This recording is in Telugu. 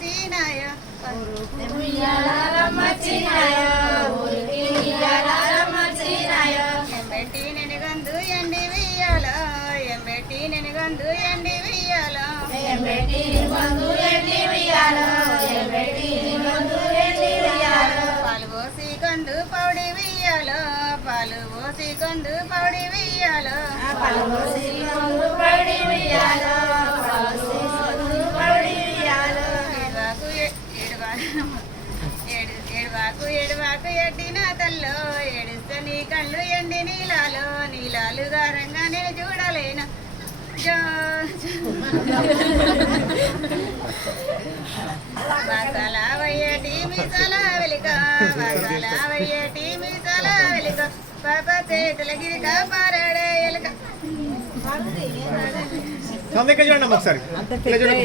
చీనాయ ఎంబెట్టి నెనగందు ఎండి వియ్యాల ఎంబెట్టి నెనగందు ఎండి వియ్యాల పాలు పోసి కందు పౌడి వియ్యాల పాలు పోసి కందు పౌడి వియ్యాల ఎడవాకు ఎడవాకు ఎడ్డిన తల్లో ఎడిస్తే నీ కళ్ళు ఎండి నీలాలు నీలాలు గారంగానే చూడలేను మసాలా వయ్యటి మిసాల వెలిక మసాలా వయ్యటి మిసాల వెలిక పాప చేతుల గిరిక పారాడే ఎలుక చూడండి ఒకసారి